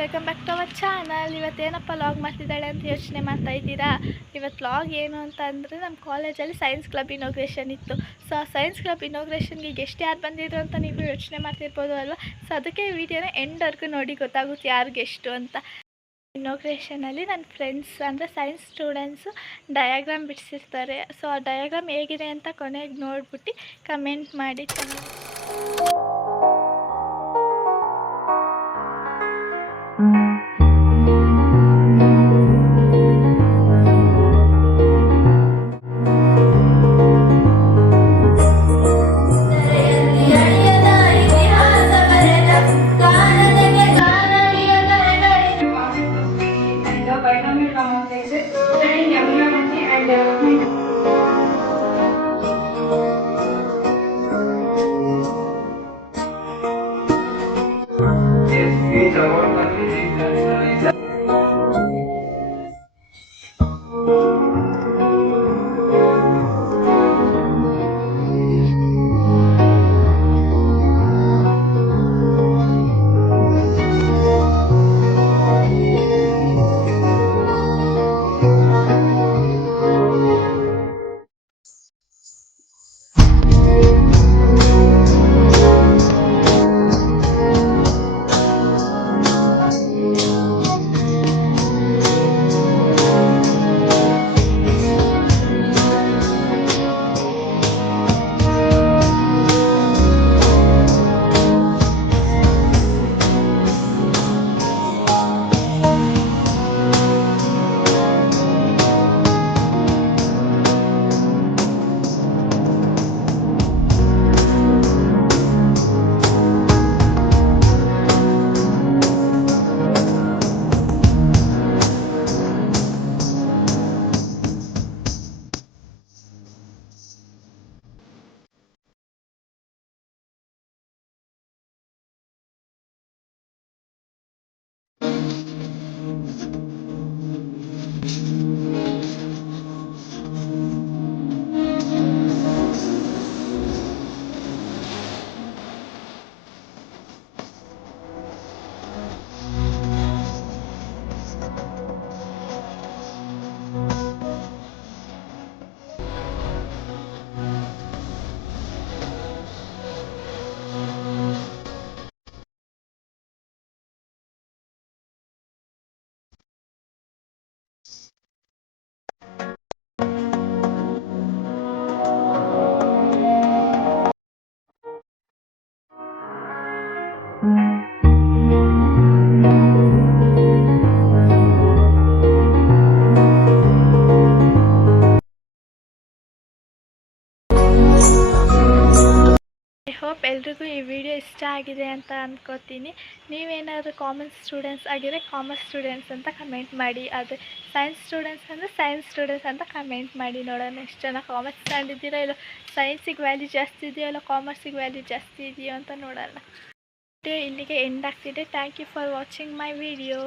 Welcome back to our channel. ಇವತ್ತೇನಪ್ಪ log ಮಾಡ್ತಿದ್ದಾಳೆ ಅಂತ ಯೋಚನೆ ಮಾಡ್ತಾ ಇದ್ದೀರಾ? ಇವತ್ತು ಲಾಗ್ ಏನು ಅಂತ ಅಂದರೆ, ನಮ್ಮ ಕಾಲೇಜಲ್ಲಿ ಸೈನ್ಸ್ ಕ್ಲಬ್ ಇನಾಗ್ರೇಷನ್ ಇತ್ತು. ಸೊ ಆ ಸೈನ್ಸ್ ಕ್ಲಬ್ ಇನಾಗ್ರೇಷನ್ಗೆ ಗೆಸ್ಟ್ ಯಾರು ಬಂದಿದ್ರು ಅಂತ ನೀವು ಯೋಚನೆ ಮಾಡ್ತಿರ್ಬೋದು ಅಲ್ವಾ. ಸೊ ಅದಕ್ಕೆ ವಿಡಿಯೋನ ಎಂಡ್ವರೆಗೂ ನೋಡಿ, ಗೊತ್ತಾಗುತ್ತೆ ಯಾರು ಗೆಸ್ಟು ಅಂತ. ಇನಾಗ್ರೇಷನಲ್ಲಿ ನನ್ನ ಫ್ರೆಂಡ್ಸ್ ಅಂದರೆ ಸೈನ್ಸ್ ಸ್ಟೂಡೆಂಟ್ಸು ಡಯಾಗ್ರಾಮ್ ಬಿಡಿಸಿರ್ತಾರೆ. ಸೊ ಆ ಡಯಾಗ್ರಾಮ್ ಹೇಗಿದೆ ಅಂತ ಕೊನೆಗೆ ನೋಡ್ಬಿಟ್ಟು ಕಮೆಂಟ್ ಮಾಡಿ. ಐ ಹೋಪ್ ಎಲ್ರಿಗೂ ಈ ವಿಡಿಯೋ ಇಷ್ಟ ಆಗಿದೆ ಅಂತ ಅಂದ್ಕೋತೀನಿ. ನೀವೇನಾದರೂ ಕಾಮರ್ಸ್ ಸ್ಟೂಡೆಂಟ್ಸ್ ಆಗಿದ್ರೆ ಕಾಮರ್ಸ್ ಸ್ಟೂಡೆಂಟ್ಸ್ ಅಂತ ಕಮೆಂಟ್ ಮಾಡಿ. ಅದು ಸೈನ್ಸ್ ಸ್ಟೂಡೆಂಟ್ಸ್ ಅಂದರೆ ಸೈನ್ಸ್ ಸ್ಟೂಡೆಂಟ್ಸ್ ಅಂತ ಕಮೆಂಟ್ ಮಾಡಿ. ನೋಡೋಣ ಎಷ್ಟು ಜನ ಕಾಮರ್ಸ್ ತಗೊಂಡಿದ್ದೀರಾ, ಇಲ್ಲ ಸೈನ್ಸಿಗೆ ವ್ಯಾಲ್ಯೂ ಜಾಸ್ತಿ ಇದೆಯೋ ಇಲ್ಲ ಕಾಮರ್ಸಿಗೆ ವ್ಯಾಲ್ಯೂ ಜಾಸ್ತಿ ಇದೆಯೋ ಅಂತ ನೋಡೋಣ. ವಿಡಿಯೋ ಇಲ್ಲಿಗೆ ಎಂಡ್ ಆಗ್ತಿದೆ. Thank you for watching my video.